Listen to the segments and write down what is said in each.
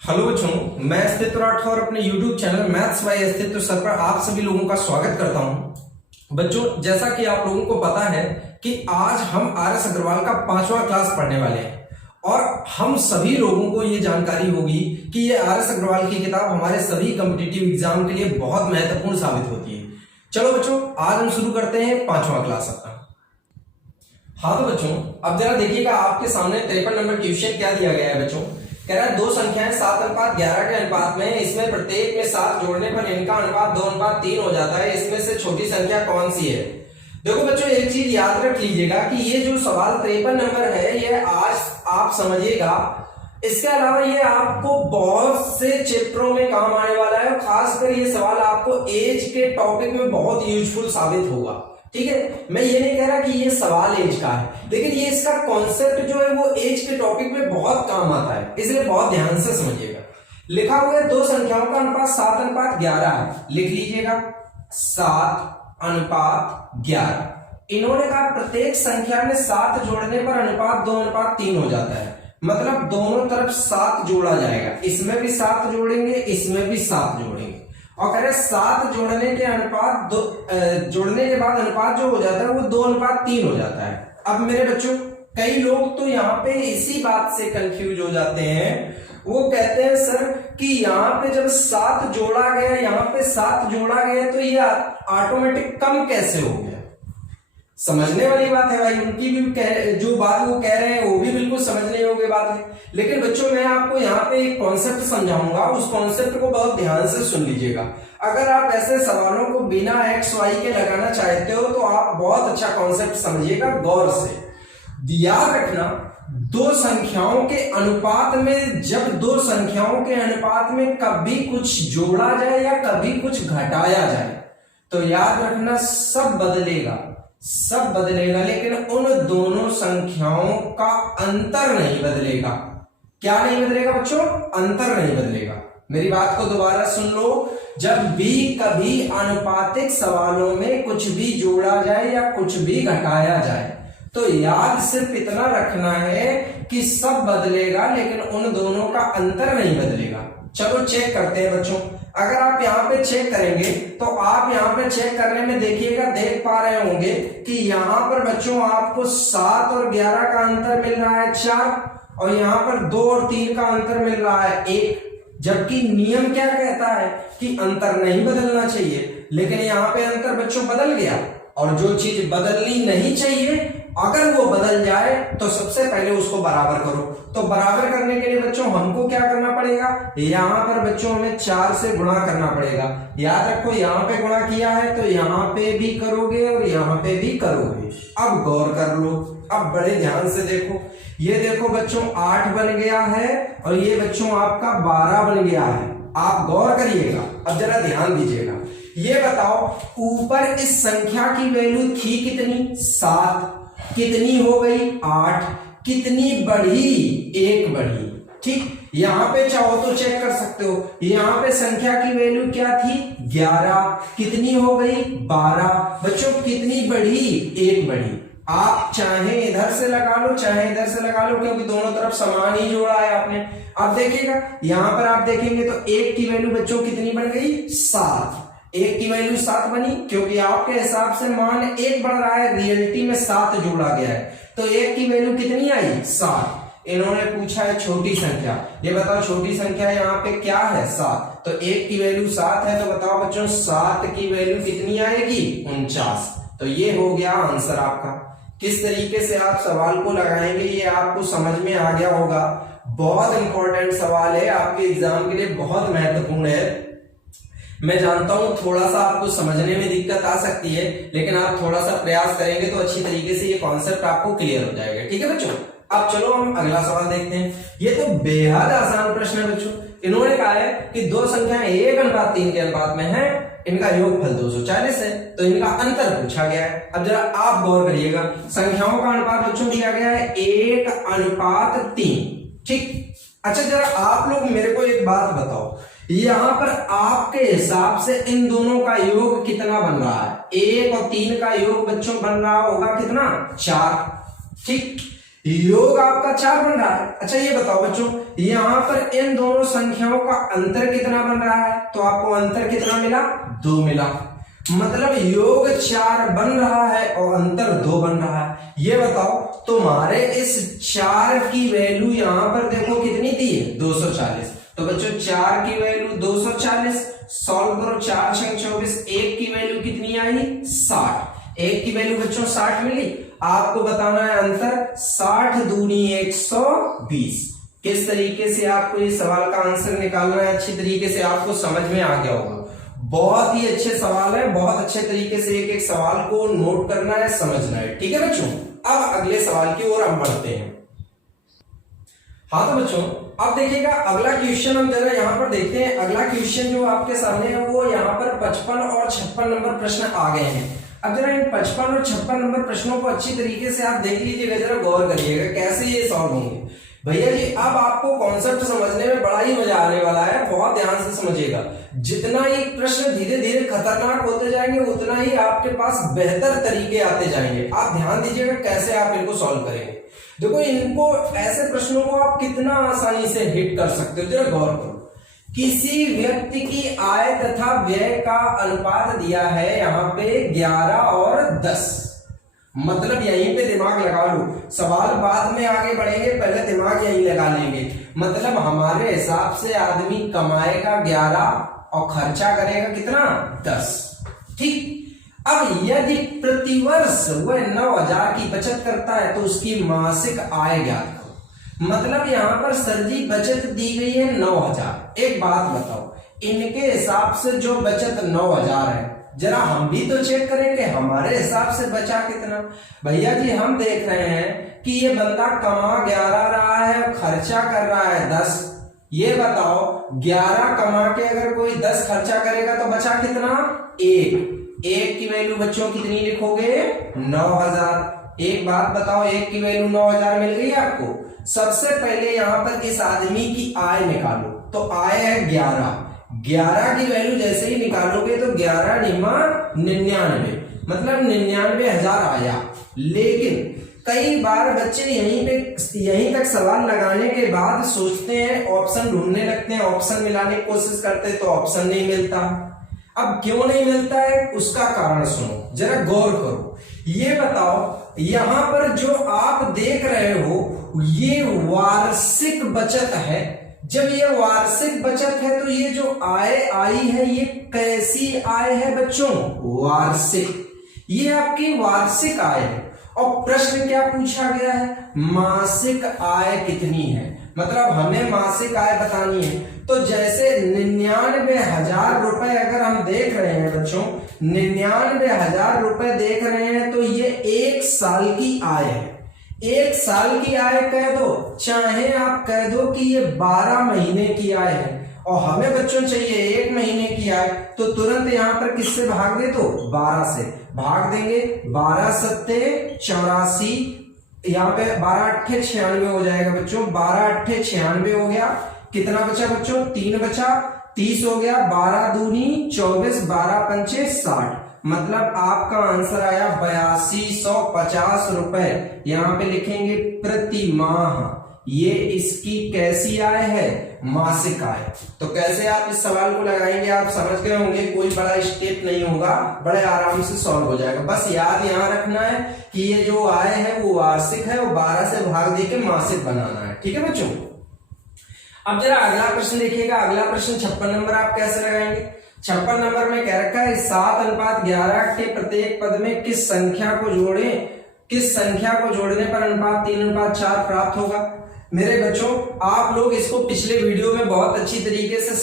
Hello बच्चों, मैं अस्तित्व राठौर अपने YouTube चैनल मैथ्स बाय अस्तित्व सर पर आप सभी लोगों का स्वागत करता हूं। बच्चों, जैसा कि आप लोगों को पता है कि आज हम RS अग्रवाल का 5वां क्लास पढ़ने वाले हैं और हम सभी लोगों को ये जानकारी होगी कि ये RS अग्रवाल की किताब हमारे सभी कॉम्पिटिटिव एग्जाम के लिए बहुत महत्वपूर्ण साबित होती है। चलो बच्चों, आज हम शुरू करते हैं 5वां क्लास अपना। हाँ तो बच्चों, अब जरा देखिएगा आपके सामने 53 नंबर क्वेश्चन क्या दिया गया है। बच्चों कह रहा है दो संख्याएं 7:11 के अनुपात में, इसमें प्रत्येक में 7 जोड़ने पर इनका अनुपात 2:3 हो जाता है। इसमें से छोटी संख्या कौन सी है? देखो बच्चों, एक चीज याद रख लीजिएगा कि ये जो सवाल 53 नंबर है ये आज आप समझिएगा। इसके अलावा ये आपको बहुत से चैप्टरों में काम आने वाला है और खासकर ये सवाल आपको एज के टॉपिक में बहुत यूजफुल साबित होगा। ठीक है, मैं ये नहीं कह रहा कि ये सवाल एज का है, लेकिन ये इसका कॉन्सेप्ट जो है वो एज के टॉपिक में बहुत काम आता है, इसलिए बहुत ध्यान से समझिएगा। लिखा हुआ है दो संख्याओं का अनुपात 7:11 है। लिख लीजिएगा 7:11। इन्होंने कहा प्रत्येक संख्या में 7 जोड़ने पर अनुपात 2:3 हो जाता है। मतलब दोनों तरफ 7 जोड़ा जाएगा, इसमें भी 7 जोड़ेंगे, इसमें भी 7 जोड़ेंगे और कह रहे 7 जोड़ने के अनुपात जोड़ने के बाद अनुपात जो हो जाता है वो 2:3 हो जाता है। अब मेरे बच्चों, कई लोग तो यहाँ पे इसी बात से कंफ्यूज हो जाते हैं। वो कहते हैं सर कि यहाँ पे जब 7 जोड़ा गया, यहाँ पे 7 जोड़ा गया तो ये ऑटोमेटिक कम कैसे हो गया? समझने वाली बात है भाई, उनकी भी जो बात वो कह रहे हैं वो भी बिल्कुल समझने योग्य बात है। लेकिन बच्चों, मैं आपको यहाँ पे एक कॉन्सेप्ट समझाऊंगा, उस कॉन्सेप्ट को बहुत ध्यान से सुन लीजिएगा। अगर आप ऐसे सवालों को बिना एक्स वाई के लगाना चाहते हो तो आप बहुत अच्छा कॉन्सेप्ट समझिएगा गौर से। याद रखना, दो संख्याओं के अनुपात में, जब दो संख्याओं के अनुपात में कभी कुछ जोड़ा जाए या कभी कुछ घटाया जाए तो याद रखना सब बदलेगा, सब बदलेगा, लेकिन उन दोनों संख्याओं का अंतर नहीं बदलेगा। क्या नहीं बदलेगा बच्चों? अंतर नहीं बदलेगा। मेरी बात को दोबारा सुन लो। जब भी कभी अनुपातिक सवालों में कुछ भी जोड़ा जाए या कुछ भी घटाया जाए तो याद सिर्फ इतना रखना है कि सब बदलेगा लेकिन उन दोनों का अंतर नहीं बदलेगा। चलो चेक करते हैं बच्चों। अगर आप यहाँ पे चेक करेंगे तो आप यहाँ पे चेक करने में देखिएगा, देख पा रहे होंगे कि यहाँ पर बच्चों आपको 7 और 11 का अंतर मिल रहा है 4 और यहाँ पर 2 और 3 का अंतर मिल रहा है 1। जबकि नियम क्या कहता है कि अंतर नहीं बदलना चाहिए, लेकिन यहाँ पे अंतर बच्चों बदल गया। और जो चीज बदलनी नहीं चाहिए अगर वो बदल जाए तो सबसे पहले उसको बराबर करो। तो बराबर करने के लिए बच्चों हमको क्या करना पड़ेगा? यहाँ पर बच्चों हमें 4 से गुणा करना पड़ेगा। याद रखो, यहाँ पे गुणा किया है तो यहाँ पे भी करोगे और यहाँ पे भी करोगे। अब गौर कर लो, अब बड़े ध्यान से देखो। ये देखो बच्चों 8 बन गया है और ये बच्चों आपका 12 बन गया है। आप गौर करिएगा, अब जरा ध्यान दीजिएगा। ये बताओ, ऊपर इस संख्या की वैल्यू थी कितनी? 7। कितनी हो गई? 8। कितनी बढ़ी? 1 बढ़ी। ठीक, यहां पे चाहो तो चेक कर सकते हो। यहां पे संख्या की वैल्यू क्या थी? 11। कितनी हो गई? 12। बच्चों कितनी बढ़ी? 1 बढ़ी। आप चाहे इधर से लगा लो चाहे इधर से लगा लो, क्योंकि दोनों तरफ समान ही जोड़ा है आपने। अब देखिएगा, यहां पर आप देखेंगे तो 1 की वैल्यू बच्चों कितनी बन गई? 7। 1 की वैल्यू 7 बनी क्योंकि आपके हिसाब से मान 1 बढ़ रहा है, रियलिटी में 7 जोड़ा गया है तो 1 की वैल्यू कितनी आई? 7। इन्होंने पूछा है छोटी संख्या। ये बताओ छोटी संख्या यहाँ पे क्या है? 7। तो 1 की वैल्यू 7 है तो बताओ बच्चों 7 की वैल्यू कितनी आएगी? 49। तो ये हो गया आंसर आपका। किस तरीके से आप सवाल को लगाएंगे ये आपको समझ में आ गया होगा। बहुत इंपॉर्टेंट सवाल है, आपके एग्जाम के लिए बहुत महत्वपूर्ण है। मैं जानता हूं थोड़ा सा आपको समझने में दिक्कत आ सकती है, लेकिन आप थोड़ा सा प्रयास करेंगे तो अच्छी तरीके से ये कॉन्सेप्ट आपको क्लियर हो जाएगा। ठीक है बच्चों, अब चलो हम अगला सवाल देखते हैं। ये तो बेहद आसान प्रश्न है बच्चों। इन्होंने कहा है कि दो संख्याएं 1:3 के अनुपात में है, इनका योगफल 240 है, तो इनका अंतर पूछा गया है। अब जरा आप गौर करिएगा, संख्याओं का अनुपात बच्चों दिया गया है 1:3। ठीक, अच्छा जरा आप लोग मेरे को एक बात बताओ, यहां पर आपके हिसाब से इन दोनों का योग कितना बन रहा है? 1 और 3 का योग बच्चों बन रहा होगा कितना? 4। ठीक, योग आपका 4 बन रहा है। अच्छा ये बताओ बच्चों, यहां पर इन दोनों संख्याओं का अंतर कितना बन रहा है? तो आपको अंतर कितना मिला? 2 मिला। मतलब योग 4 बन रहा है और अंतर 2 बन रहा है। ये बताओ तुम्हारे इस 4 की वैल्यू यहां पर देखो कितनी दी है? 240। तो बच्चों 4 की वैल्यू 240, सॉल्व करो, 4 6 24, 1 की वैल्यू कितनी आई? 60। 1 की वैल्यू बच्चों 60 मिली। आपको बताना है अंतर, 60 दूनी 120। किस तरीके से आपको इस सवाल का आंसर निकालना है, अच्छी तरीके से आपको समझ में आ गया होगा। बहुत ही अच्छे सवाल है, बहुत अच्छे तरीके से एक एक सवाल को नोट करना है, समझना है। ठीक है बच्चों, अब अगले सवाल की ओर हम बढ़ते हैं। हाँ तो बच्चों अब देखिएगा अगला क्वेश्चन हम जरा यहाँ पर देखते हैं। अगला क्वेश्चन जो आपके सामने है वो यहाँ पर 55 और 56 नंबर प्रश्न आ गए हैं। अब जरा इन 55 और 56 नंबर प्रश्नों को अच्छी तरीके से आप देख लीजिएगा, जरा गौर करिएगा कैसे ये सॉल्व होंगे। भैया जी अब आपको कॉन्सेप्ट समझने में बड़ा ही मजा आने वाला है, बहुत ध्यान से समझिएगा। जितना ये प्रश्न धीरे धीरे खतरनाक होते जाएंगे उतना ही आपके पास बेहतर तरीके आते जाएंगे। आप ध्यान दीजिएगा कैसे आप इनको सॉल्व करेंगे। देखो इनको ऐसे प्रश्नों को आप कितना आसानी से हिट कर सकते हो, जरा गौर करो। किसी व्यक्ति की आय तथा व्यय का अनुपात दिया है यहाँ पे 11 और 10। मतलब यहीं पे दिमाग लगा लो, सवाल बाद में आगे बढ़ेंगे, पहले दिमाग यहीं लगा लेंगे। मतलब हमारे हिसाब से आदमी कमाएगा 11 और खर्चा करेगा कितना? 10। ठीक। अब यदि प्रतिवर्ष वह 9,000 की बचत करता है तो उसकी मासिक आय ज्ञात करो। मतलब यहां पर सर जी बचत दी गई है 9,000। एक बात बताओ, इनके हिसाब से जो बचत 9,000 है, जरा हम भी तो चेक करें कि हमारे हिसाब से बचा कितना। भैया जी हम देख रहे हैं कि ये बंदा कमा 11 रहा है और खर्चा कर रहा है 10। ये बताओ 11 कमा के अगर कोई 10 खर्चा करेगा तो बचा कितना? 1। 1 की वैल्यू बच्चों कितनी लिखोगे? 9,000। एक बात बताओ, 1 की वैल्यू 9,000 मिल गई आपको। सबसे पहले यहां पर इस आदमी की आय निकालो, तो आय है 11। 11 की वैल्यू जैसे ही निकालोगे तो 11 निमा 99, मतलब 99,000 आया। लेकिन कई बार बच्चे यहीं तक सवाल लगाने के बाद सोचते हैं, ऑप्शन ढूंढने लगते हैं, ऑप्शन मिलाने की कोशिश करते हैं तो ऑप्शन नहीं मिलता। अब क्यों नहीं मिलता है उसका कारण सुनो, जरा गौर करो। ये बताओ यहां पर जो आप देख रहे हो ये वार्षिक बचत है। जब ये वार्षिक बचत है तो ये जो आय आई है ये कैसी आय है बच्चों? वार्षिक। ये आपकी वार्षिक आय है। और प्रश्न क्या पूछा गया है? मासिक आय कितनी है, मतलब हमें मासिक आय बतानी है। तो जैसे 99,000 रुपए अगर हम देख रहे हैं बच्चों, 99,000 रुपए देख रहे हैं तो ये 1 साल की आय है। 1 साल की आय कह दो, चाहे आप कह दो कि ये 12 महीने की आय है। और हमें बच्चों चाहिए 1 महीने की आय, तो तुरंत यहां पर किससे भाग दे? तो 12 से भाग देंगे। 12 सत्ते 84, यहाँ पे 12 अट्ठे 96 हो जाएगा बच्चों। 12 अट्ठे 96 हो गया। कितना बचा बच्चों? 3 बचा। 30 हो गया। 12 दूनी 24, 12 पंचे 60। मतलब आपका आंसर आया 8250 रुपए। यहाँ पे लिखेंगे प्रति माह। ये इसकी कैसी आय है? मासिक आय। तो कैसे आप इस सवाल को लगाएंगे आप समझ गए होंगे, कोई बड़ा स्टेप नहीं होगा, बड़े आराम से सॉल्व हो जाएगा। बस याद यहां रखना है कि ये जो आय है वो वार्षिक है और 12 से भाग देके मासिक बनाना है। ठीक है बच्चों। अब जरा अगला प्रश्न देखिएगा। अगला प्रश्न 56 नंबर आप कैसे लगाएंगे? 56 नंबर में कह रखा है 7:11 के प्रत्येक पद में किस संख्या को जोड़ने पर अनुपात 3:4 प्राप्त होगा। मेरे बच्चों आप लोग इसको पिछले वीडियो में बहुत अच्छी तरीके से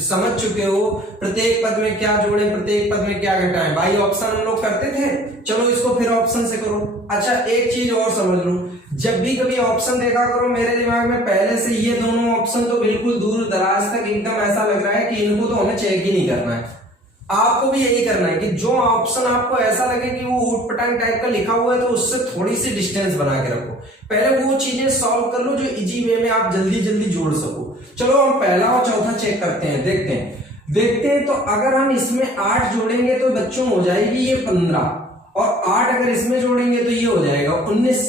समझ चुके हो। प्रत्येक पद में क्या जोड़ें, प्रत्येक पद में क्या घटाएं। भाई ऑप्शन हम लोग करते थे, चलो इसको फिर ऑप्शन से करो। अच्छा एक चीज और समझ लो, जब भी कभी ऑप्शन देखा करो मेरे दिमाग में पहले से ये दोनों ऑप्शन तो बिल्कुल दूर दराज तक एकदम ऐसा लग रहा है कि इनको तो हमें चेक ही नहीं करना है। आपको भी यही करना है कि जो ऑप्शन आपको ऐसा लगे कि वो ऊटपटांग टाइप का लिखा हुआ है तो उससे थोड़ी सी डिस्टेंस बना के रखो। पहले वो चीजें सॉल्व कर लो जो इजी वे में आप जल्दी जल्दी जोड़ सको। चलो हम पहला और चौथा चेक करते हैं, देखते हैं। तो अगर हम इसमें 8 जोड़ेंगे तो बच्चों हो जाएगी ये 15, और 8 अगर इसमें जोड़ेंगे तो ये हो जाएगा 19।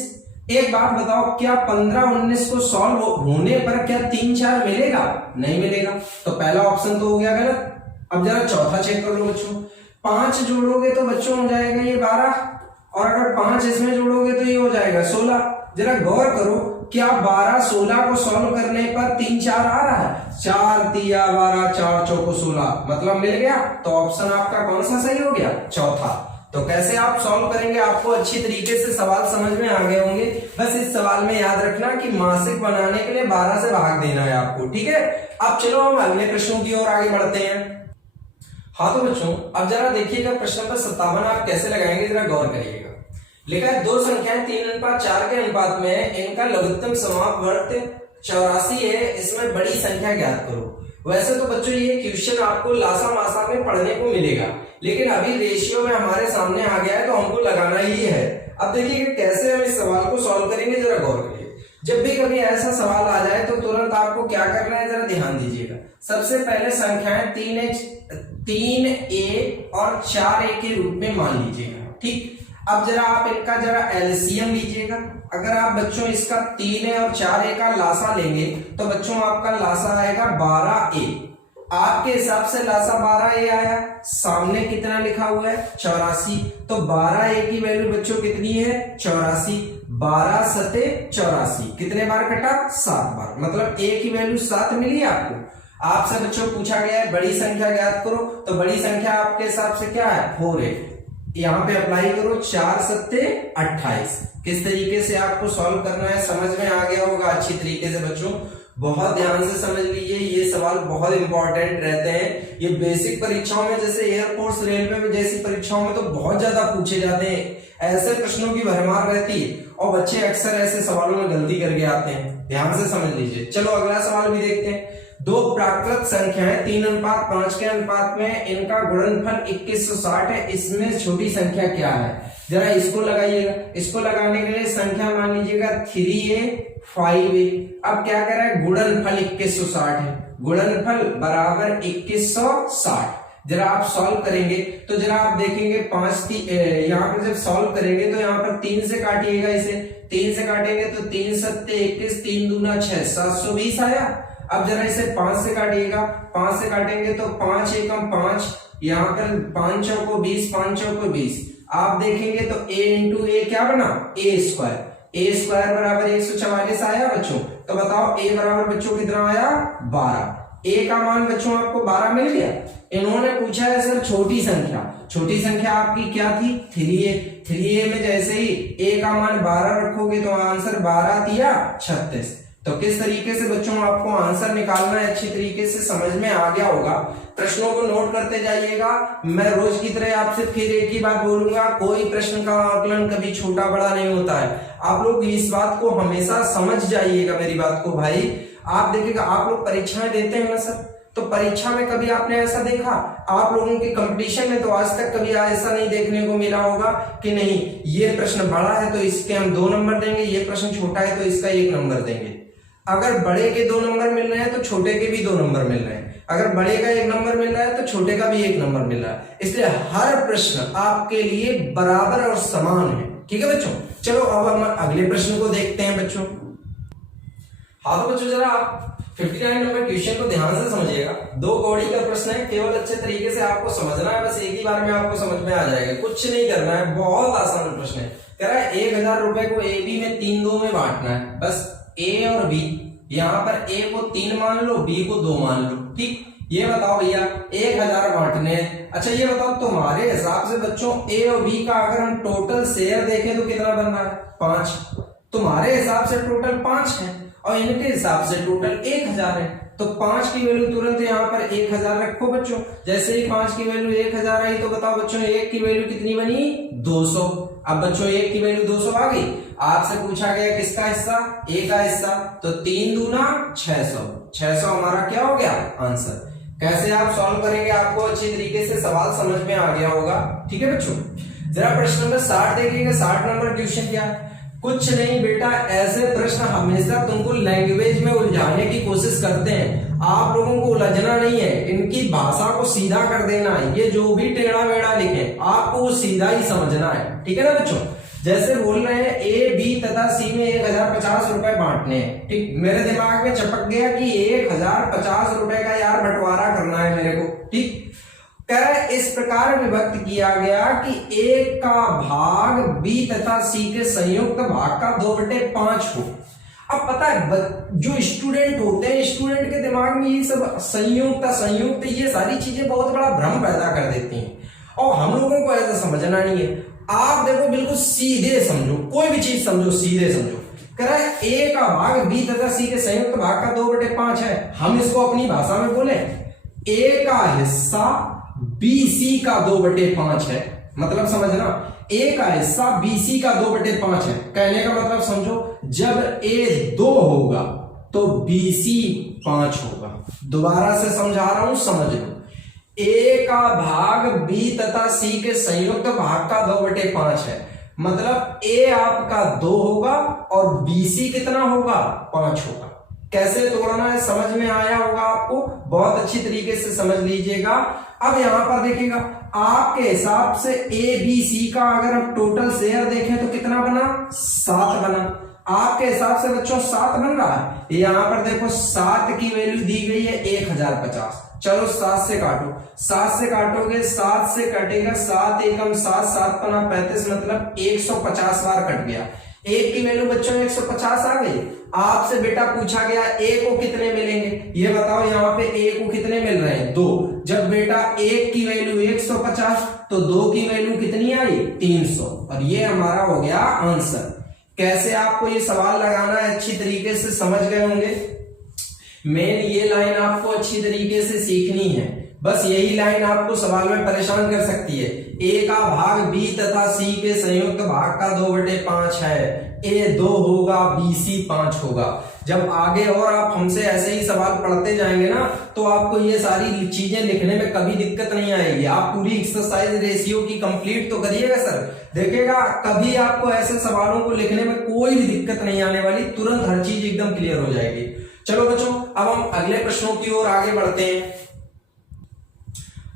एक बात बताओ, क्या 15-19 को सॉल्व होने पर क्या 3-4 मिलेगा? नहीं मिलेगा, तो पहला ऑप्शन तो हो गया गलत। अब जरा चौथा चेक कर लो बच्चों, 5 जोड़ोगे तो बच्चों हो जाएगा ये 12, और अगर 5 इसमें जोड़ोगे तो ये हो जाएगा 16। जरा गौर करो, क्या 12-16 को सॉल्व करने पर 3-4 आ रहा है? 4 तिया 12, 4 चौको 16, मतलब मिल गया। तो ऑप्शन आपका कौन सा सही हो गया? चौथा। तो कैसे आप सॉल्व करेंगे, आपको अच्छी तरीके से सवाल समझ में आ गए होंगे। बस इस सवाल में याद रखना कि मासिक बनाने के लिए 12 से भाग देना है आपको, ठीक है। अब चलो हम अगले प्रश्नों की ओर आगे बढ़ते हैं। हाँ तो बच्चों, अब जरा देखिएगा प्रश्न नंबर 57 आप कैसे लगाएंगे, जरा गौर करिएगा। लिखा है 2 संख्याएं 3:4 के अनुपात में है, इनका लघुत्तम समावर्त 84 है, इसमें बड़ी संख्या ज्ञात करो। वैसे तो बच्चों ये क्वेश्चन आपको लासा मासा में पढ़ने को मिलेगा, लेकिन अभी रेशियो में हमारे सामने आ गया है तो हमको लगाना ही है। अब देखिए कैसे हम इस सवाल को सॉल्व करेंगे, जरा गौर करिए। जब भी कभी ऐसा सवाल आ जाए तो तुरंत आपको क्या करना है, जरा ध्यान दीजिएगा। सबसे पहले संख्याएं 3a और 4a के रूप में मान लीजिएगा, ठीक। अब जरा आप इनका जरा एलसीएम लीजिएगा। अगर आप बच्चों इसका 3a और 4a का लासा लेंगे तो बच्चों आपका लासा आएगा 12a। आपके हिसाब से लासा 12a आया, सामने कितना लिखा हुआ है? 84। तो 12a की वैल्यू बच्चों कितनी है? 84। 12 सते 84, कितने बार कटा? 7 बार, मतलब a की वैल्यू 7 मिली आपको। आपसे बच्चों पूछा गया है बड़ी संख्या ज्ञात करो, तो बड़ी संख्या आपके हिसाब से क्या है? 4 है। यहाँ पे अप्लाई करो, 4 सत्ते 28। किस तरीके से आपको सॉल्व करना है समझ में आ गया होगा अच्छी तरीके से बच्चों। बहुत ध्यान से समझ लीजिए, ये सवाल बहुत इंपॉर्टेंट रहते हैं। ये बेसिक परीक्षाओं में, जैसे एयरफोर्स रेलवे में जैसी परीक्षाओं में तो बहुत ज्यादा पूछे जाते हैं। ऐसे प्रश्नों की भरमार रहती है और बच्चे अक्सर ऐसे सवालों में गलती करके आते हैं। ध्यान से समझ लीजिए। चलो अगला सवाल भी देखते हैं। 2 प्राकृत संख्याएं 3:5 के अनुपात में, इनका गुणनफल 2160 है, इसमें छोटी संख्या क्या है? जरा इसको लगाइएगा। इसको लगाने के लिए संख्या मान लीजिएगा 3a 5a। अब क्या कर रहा है? गुणनफल 2160 है, गुणनफल बराबर 2160। जरा आप सॉल्व करेंगे तो जरा आप देखेंगे 5 यहाँ पर जब सॉल्व करेंगे तो यहाँ पर 3 से काटिएगा, इसे 3 से काटेंगे तो 3 सत्ते 21, 3 दूना 6, 720 आया। अब जरा इसे 5 से काटिएगा, 5 से काटेंगे तो 5 एकम 5, यहाँ पर 5 चौको 20, 5 चौको 20। आप देखेंगे तो a इंटू ए क्या बना? a स्क्वायर बराबर 144 आया बच्चों। तो बताओ a बराबर बच्चों कितना आया? 12। a का मान बच्चों आपको 12 मिल गया। इन्होंने पूछा है सर छोटी संख्या, छोटी संख्या आपकी क्या थी? 3a। 3a में जैसे ही a का मान 12 रखोगे तो आंसर 12 तिया 36। तो किस तरीके से बच्चों आपको आंसर निकालना है अच्छी तरीके से समझ में आ गया होगा। प्रश्नों को नोट करते जाइएगा। मैं रोज की तरह आपसे फिर एक ही बात बोलूंगा, कोई प्रश्न का आकलन कभी छोटा बड़ा नहीं होता है। आप लोग इस बात को हमेशा समझ जाइएगा, मेरी बात को भाई। आप देखिएगा, आप लोग परीक्षाएं देते हैं ना सर, तो परीक्षा में कभी आपने ऐसा देखा? आप लोगों के कंपटीशन में तो आज तक कभी ऐसा नहीं देखने को मिला होगा कि नहीं ये प्रश्न बड़ा है तो इसके हम 2 नंबर देंगे, ये प्रश्न छोटा है तो इसका 1 नंबर देंगे। अगर बड़े के 2 नंबर मिल रहे हैं तो छोटे के भी 2 नंबर मिल रहे हैं। अगर बड़े का 1 नंबर मिल रहा है तो छोटे का भी 1 नंबर मिल रहा है। इसलिए हर प्रश्न आपके लिए बराबर और समान है, ठीक है बच्चों। चलो अब हम अगले प्रश्न को देखते हैं बच्चों। हाँ तो बच्चों जरा आप 59 नंबर क्वेश्चन को ध्यान से समझिएगा। 2 कौड़ी का प्रश्न है, केवल अच्छे तरीके से आपको समझना है, बस एक ही बार में आपको समझ में आ जाएगा, कुछ नहीं करना है, बहुत आसान प्रश्न है। कह रहा है 1000 रुपए को ए बी में 3 2 में बांटना है, बस ए और बी। यहाँ पर ए को 3 मान लो, बी को 2 मान लो, ठीक। ये बताओ भैया 1000 बांटने हैं। अच्छा ये बताओ तुम्हारे हिसाब से बच्चों ए और बी का अगर हम टोटल शेयर देखें तो कितना बन रहा है? 5। तुम्हारे हिसाब से टोटल 5 है और इनके हिसाब से टोटल 1000 है, तो 5 की वैल्यू तुरंत यहाँ पर 1000 रखो बच्चों। जैसे ही 5 की वैल्यू 1000 आई तो बताओ बच्चों 1 की वैल्यू कितनी बनी? 200। अब बच्चों 1 की वैल्यू 200 आ गई। आपसे पूछा गया किसका हिस्सा? ए का हिस्सा, तो 3 दूना 600। 600 हमारा क्या हो गया? आंसर। कैसे आप सॉल्व करेंगे आपको अच्छी तरीके से सवाल समझ में आ गया होगा, ठीक है बच्चों। जरा प्रश्न नंबर 60 देखिएगा। 60 नंबर क्वेश्चन क्या है? कुछ नहीं बेटा, ऐसे प्रश्न हमेशा तुमको लैंग्वेज में उलझाने की कोशिश करते हैं। आप लोगों को उलझना नहीं है, इनकी भाषा को सीधा कर देना है। ये जो भी टेढ़ा मेढ़ा लिखे आपको वो सीधा ही समझना है, ठीक है ना बच्चों। जैसे बोल रहे हैं ए बी तथा सी में 1050 रुपए बांटने हैं, ठीक। मेरे दिमाग में चपक गया कि 1050 रुपए का यार बंटवारा करना है मेरे को, ठीक। कह रहे इस प्रकार विभक्त किया गया कि ए का भाग बी तथा सी के संयुक्त भाग का 2/5 हो। अब पता है जो स्टूडेंट होते हैं, स्टूडेंट के दिमाग में ये सब संयुक्त ये सारी चीजें बहुत बड़ा भ्रम पैदा कर देती हैं, और हम लोगों को ऐसा समझना नहीं है। आप देखो बिल्कुल सीधे समझो, कोई भी चीज समझो सीधे समझो। कह रहा है ए का भाग बी तथा सी के संयुक्त भाग का 2/5 है। हम इसको अपनी भाषा में बोले ए का हिस्सा बीसी का 2/5 है। मतलब समझना, ए का हिस्सा बीसी का 2/5 है। कहने का मतलब समझो, जब ए 2 होगा तो बीसी 5 होगा। दोबारा से समझा रहा हूं, समझ लो। ए का भाग बी तथा सी के संयुक्त भाग का 2/5 है। मतलब ए आपका 2 होगा और बीसी कितना होगा, 5 होगा। कैसे तोड़ना है समझ में आया होगा आपको, बहुत अच्छी तरीके से समझ लीजिएगा। अब यहां पर देखिएगा, आपके हिसाब से ए बी सी का अगर हम टोटल शेयर देखें तो कितना बना, 7 बना। आपके हिसाब से बच्चों 7 बन रहा है। यहां पर देखो 7 की वैल्यू दी गई है 1050। चलो 7 से काटो, 7 से काटोगे, 7 से कटेगा 7 एकम 7, 7 पना 35, मतलब 150 बार कट गया। एक की वैल्यू बच्चों 150 आ गई। आपसे बेटा पूछा गया ए को कितने मिलेंगे, ये बताओ। यहाँ पे ए को कितने मिल रहे हैं, 2। जब बेटा एक की वैल्यू 150 तो 2 की वैल्यू कितनी आई, 300, और ये हमारा हो गया आंसर। कैसे आपको ये सवाल लगाना है अच्छी तरीके से समझ गए होंगे। मेन ये लाइन आपको अच्छी तरीके से सीखनी है, बस यही लाइन आपको सवाल में परेशान कर सकती है। ए का भाग बी तथा सी के संयुक्त भाग का 2/5 है। ए 2 होगा, बी सी 5 होगा। जब आगे और आप हमसे ऐसे ही सवाल पढ़ते जाएंगे ना, तो आपको ये सारी चीजें लिखने में कभी दिक्कत नहीं आएगी। आप पूरी एक्सरसाइज रेशियो की कंप्लीट तो करिएगा सर, देखिएगा कभी आपको ऐसे सवालों को लिखने में कोई भी दिक्कत नहीं आने वाली, तुरंत हर चीज एकदम क्लियर हो जाएगी। चलो बच्चों, अब हम अगले प्रश्नों की ओर आगे बढ़ते हैं।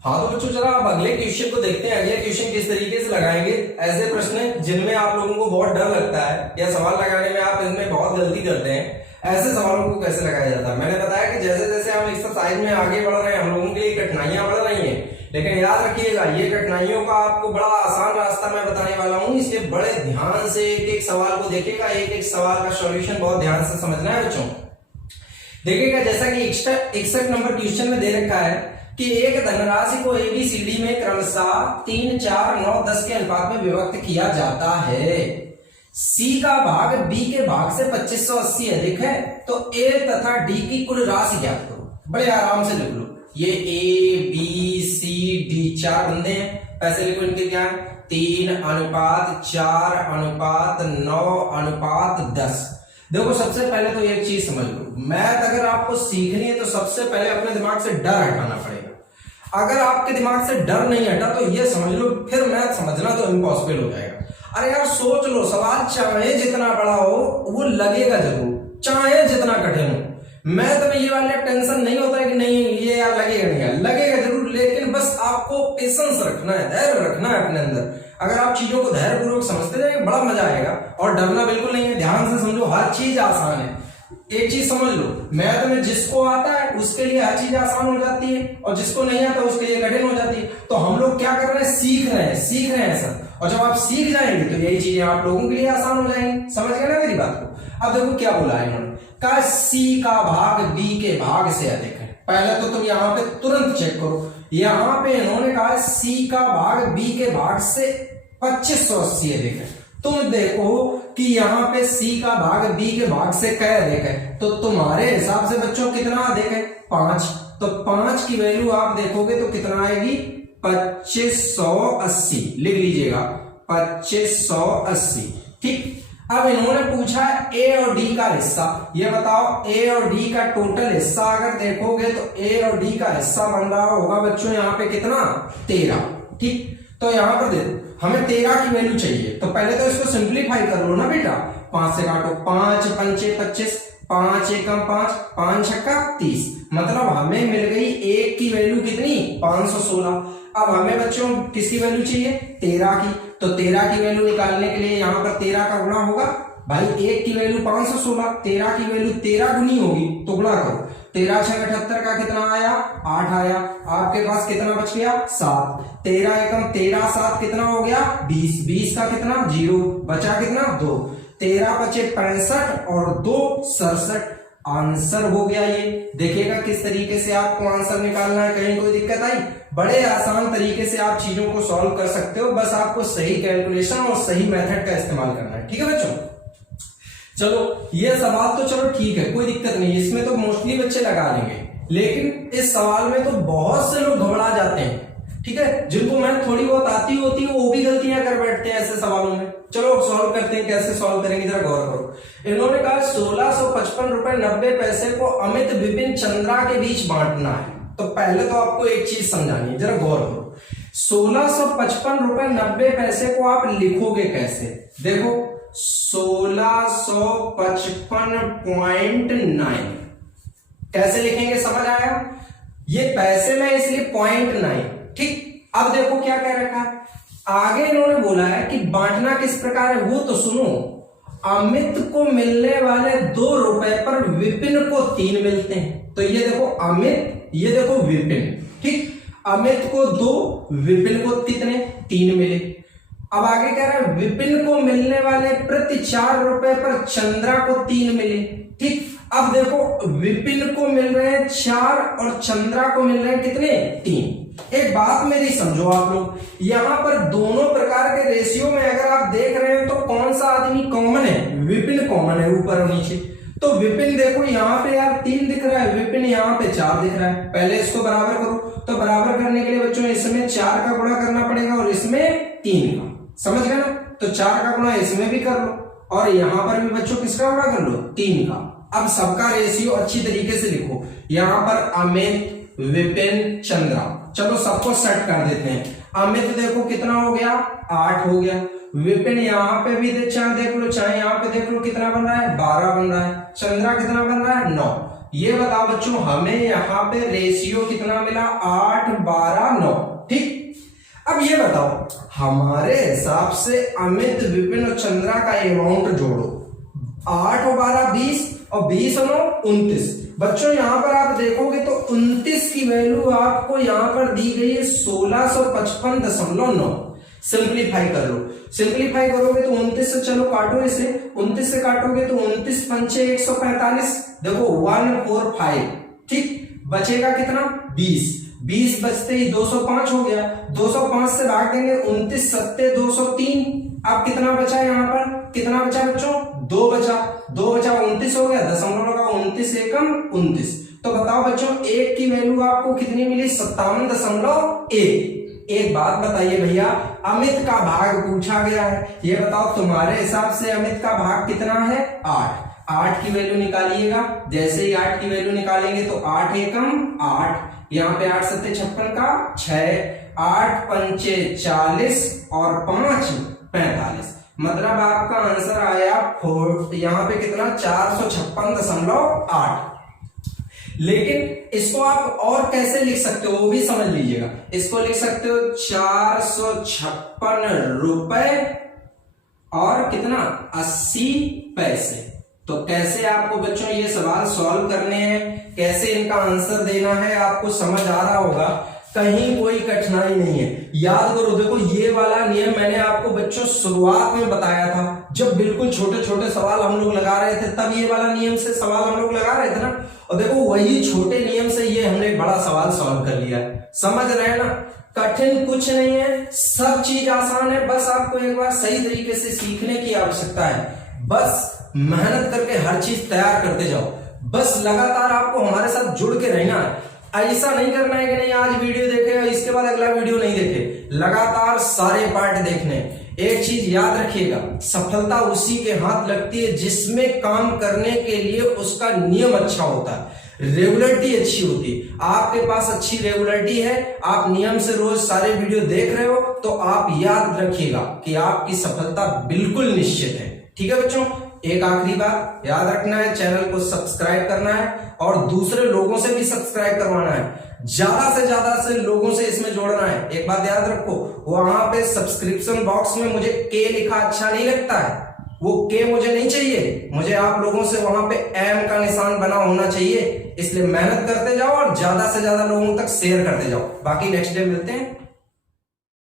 हाँ तो बच्चों चलो आप अगले क्वेश्चन को देखते हैं। अगले क्वेश्चन किस तरीके से लगाएंगे। ऐसे प्रश्न जिनमें आप लोगों को बहुत डर लगता है या सवाल लगाने में आप इनमें बहुत गलती करते हैं, ऐसे सवालों को कैसे लगाया जाता है। मैंने बताया कि जैसे जैसे हम एक्सरसाइज में आगे बढ़ रहे हैं, हम लोगों के लिए कठिनाइयां बढ़ रही हैं, लेकिन याद रखिएगा ये कठिनाइयों का आपको बड़ा आसान रास्ता मैं बताने वाला हूं। इसलिए बड़े ध्यान से एक एक सवाल को देखिएगा, एक एक सवाल का सॉल्यूशन बहुत ध्यान से समझना है बच्चों। देखिएगा जैसा कि 61 नंबर क्वेश्चन में दे रखा है कि एक धनराशि को एबीसीडी में क्रमशः 3, 4, 9, 10 के अनुपात में विभक्त किया जाता है। सी का भाग बी के भाग से 2580 अधिक है, तो ए तथा डी की कुल राशि ज्ञात करो। बड़े आराम से लिख लो। ये ए बी सी डी 4 बंदे हैं, पैसे लिखो इनके क्या है, 3:4:9:10। देखो सबसे पहले तो एक चीज समझ लो, मैथ अगर आपको सीखनी है तो सबसे पहले अपने दिमाग से डर हटाना पड़ेगा। अगर आपके दिमाग से डर नहीं हटा तो ये समझ लो फिर मैथ समझना तो इम्पॉसिबल हो जाएगा। अरे यार सोच लो, सवाल चाहे जितना बड़ा हो वो लगेगा जरूर, चाहे जितना कठिन हो। मैथ में ये वाला टेंशन नहीं होता है कि नहीं ये यार लगेगा नहीं, लगेगा जरूर, लेकिन बस आपको पेशेंस रखना है, धैर्य रखना है अपने अंदर। अगर आप चीजों को धैर्यपूर्वक समझते जाएंगे बड़ा मजा आएगा, और डरना बिल्कुल नहीं है। ध्यान से समझो, हर चीज आसान है। एक चीज समझ लो, मैथ में जिसको आता है उसके लिए हर चीज आसान हो जाती है, और जिसको नहीं आता उसके लिए कठिन हो जाती है। तो हम लोग क्या कर रहे हैं, सीख रहे हैं सर। और जब आप सीख जाएंगे तो यही चीजें आप लोगों के लिए आसान हो जाएंगी। समझ गए ना मेरी बात को। अब देखो क्या बोला है इन्होंने, का सी का भाग बी के भाग से अधिक है। पहले तो तुम यहाँ पे तुरंत चेक करो, यहाँ पे इन्होंने कहा सी का भाग बी के भाग से 2580 अधिक है। तुम देखो कि यहाँ पे सी का भाग बी के भाग से क्या अधिक है, तो तुम्हारे हिसाब से बच्चों कितना अधिक है, 5। तो 5 की वैल्यू आप देखोगे तो कितना आएगी, 2580। लिख लीजिएगा 2580, ठीक। अब इन्होंने पूछा ए और डी का हिस्सा। ये बताओ ए और डी का टोटल हिस्सा अगर देखोगे तो ए और डी का हिस्सा बन रहा होगा बच्चों यहाँ पे कितना, 13, ठीक। तो यहाँ पर देखो हमें 13 की वैल्यू चाहिए, तो पहले तो इसको सिंप्लीफाई कर लो ना बेटा। 5 से काटो, 5 पंचे 25, 5 एकम 5, 5 छक्का 30, मतलब हमें मिल गई एक की वैल्यू कितनी 516। अब हमें बच्चों किसकी वैल्यू चाहिए 13 की, तो 13 की वैल्यू निकालने के लिए यहाँ पर 13 का गुणा होगा। भाई एक की वैल्यू 516, 13 की वैल्यू 13 गुनी होगी तो गुणा करो। 13 छह 78 का कितना आया 8 आया। आपके पास कितना बच गया 7। 13 एकम 13 7 कितना हो गया 20, 20 का कितना 0 बचा कितना 2। 13 बचे 65 और 2 67, आंसर हो गया। ये देखिएगा किस तरीके से आपको आंसर निकालना है, कहीं कोई दिक्कत आई? बड़े आसान तरीके से आप चीजों को सॉल्व कर सकते हो, बस आपको सही कैलकुलेशन और सही मेथड का इस्तेमाल करना है। ठीक है बच्चों, चलो ये सवाल तो चलो ठीक है, कोई दिक्कत नहीं, इसमें तो मोस्टली बच्चे लगा लेंगे, लेकिन इस सवाल में तो बहुत से लोग घबरा जाते हैं। ठीक है, जिनको मैथ थोड़ी बहुत आती होती है वो भी गलतियां कर बैठते हैं ऐसे सवालों में। चलो सॉल्व करते हैं, कैसे सॉल्व करेंगे जरा गौर करो। इन्होंने कहा 1655 रुपए 90 पैसे को अमित विपिन चंद्रा के बीच बांटना है। तो पहले तो आपको एक चीज समझानी है, जरा गौर करो। 1655 रुपए 90 पैसे को आप लिखोगे कैसे? देखो 1655.9 कैसे लिखेंगे, समझ आया? ये पैसे में इसलिए 0.9। ठीक, अब देखो क्या कह रखा है आगे, इन्होंने बोला है कि बांटना किस प्रकार है वो तो सुनो। अमित को मिलने वाले 2 रुपए पर विपिन को 3 मिलते हैं। तो ये देखो अमित, ये देखो विपिन। ठीक, अमित को 2, विपिन को कितने 3 मिले। अब आगे कह रहा है विपिन को मिलने वाले प्रति 4 रुपए पर चंद्रा को 3 मिले। ठीक, अब देखो विपिन को मिल रहे हैं 4 और चंद्रा को मिल रहे हैं कितने 3। एक बात मेरी समझो आप लोग, यहां पर दोनों प्रकार के रेशियो में अगर आप देख रहे हो तो कौन सा आदमी कॉमन है? विपिन कॉमन है ऊपर और नीचे। तो विपिन देखो यहाँ पे यार 3 दिख रहा है, विपिन यहाँ पे 4 दिख रहा है। पहले इसको बराबर करो, तो बराबर करने के लिए बच्चों इसमें 4 का गुणा करना पड़ेगा और इसमें 3 का, समझ गए ना? तो 4 का गुणा इसमें भी कर लो और यहां पर भी बच्चों किसका गुणा कर लो 3 का। अब सबका रेशियो अच्छी तरीके से लिखो, यहां पर अमित विपिन चंद्रा, चलो सबको सेट कर देते हैं। अमित देखो कितना हो गया 8 हो गया, विपिन यहाँ पे भी चाहे देख लो, चाहे यहाँ पे देख लो कितना बन रहा है 12 बन रहा है, चंद्रा कितना बन रहा है 9। ये बताओ बच्चों हमें यहाँ पे रेशियो कितना मिला 8 12 9। ठीक, अब ये बताओ हमारे हिसाब से अमित विपिन और चंद्रा का अमाउंट जोड़ो। 8 और 12 20 और 20 और 9 29। बच्चों यहां पर आप देखोगे तो 29 की वैल्यू आपको यहां पर दी गई है 1655.9। सिंप्लीफाई कर लो, सिंप्लीफाई करोगे तो 29 से चलो काटो इसे, 29 से काटोगे तो 29 पंचे 145, देखो 145। ठीक, बचेगा कितना 20, 20 बचते ही 205 हो गया, 205 से भाग देंगे 29 सत्ते 203। अब कितना बचा यहाँ पर, कितना बचा बच्चों 2 बचा, 2 बचा 29 हो गया, दशमलव लगा 29 एकम 29। तो बताओ बच्चों एक की वैल्यू आपको कितनी मिली 57.1। एक बात बताइए भैया, अमित का भाग पूछा गया है, ये बताओ तुम्हारे हिसाब से अमित का भाग कितना है 8। 8 की वैल्यू निकालिएगा, जैसे ही 8 की वैल्यू निकालेंगे तो 8 एकम 8, यहाँ पे 8 सत्ते 56 का 6, 8 पंचे 40 और 5 45, मतलब आपका आंसर आया यहाँ पे कितना 456.8। लेकिन इसको आप और कैसे लिख सकते हो वो भी समझ लीजिएगा। इसको लिख सकते हो 456 रुपए और कितना 80 पैसे। तो कैसे आपको बच्चों ये सवाल सॉल्व करने हैं, कैसे इनका आंसर देना है, आपको समझ आ रहा होगा, कहीं कोई कठिनाई नहीं है। याद करो, देखो ये वाला नियम मैंने आपको बच्चों शुरुआत में बताया था, जब बिल्कुल छोटे छोटे सवाल हम लोग लगा रहे थे, तब ये वाला नियम से सवाल हम लोग लगा रहे थे ना। और देखो वही छोटे नियम से ये हमने बड़ा सवाल सॉल्व कर लिया है। समझ रहे हैं ना, कठिन कुछ नहीं है, सब चीज आसान है, बस आपको एक बार सही तरीके से सीखने की आवश्यकता है। बस मेहनत करके हर चीज तैयार करते जाओ, बस लगातार आपको हमारे साथ जुड़ के रहना है। ऐसा नहीं करना है कि नहीं आज वीडियो देखे और इसके बाद अगला वीडियो नहीं देखे, लगातार सारे पार्ट देखने। एक चीज याद रखिएगा, सफलता उसी के हाथ लगती है जिसमें काम करने के लिए उसका नियम अच्छा होता है, रेगुलरिटी अच्छी होती है। आपके पास अच्छी रेगुलरिटी है, आप नियम से रोज सारे वीडियो देख रहे हो, तो आप याद रखिएगा कि आपकी सफलता बिल्कुल निश्चित है। ठीक है बच्चों, एक आखिरी बात याद रखना है, चैनल को सब्सक्राइब करना है और दूसरे लोगों से भी सब्सक्राइब करवाना है, ज्यादा से लोगों से इसमें जोड़ना है। एक बात याद रखो, वहां पे सब्सक्रिप्शन बॉक्स में मुझे के लिखा अच्छा नहीं लगता है, वो के मुझे नहीं चाहिए, मुझे आप लोगों से वहां पे एम का निशान बना होना चाहिए। इसलिए मेहनत करते जाओ और ज्यादा से ज्यादा लोगों तक शेयर करते जाओ। बाकी नेक्स्ट डे मिलते हैं।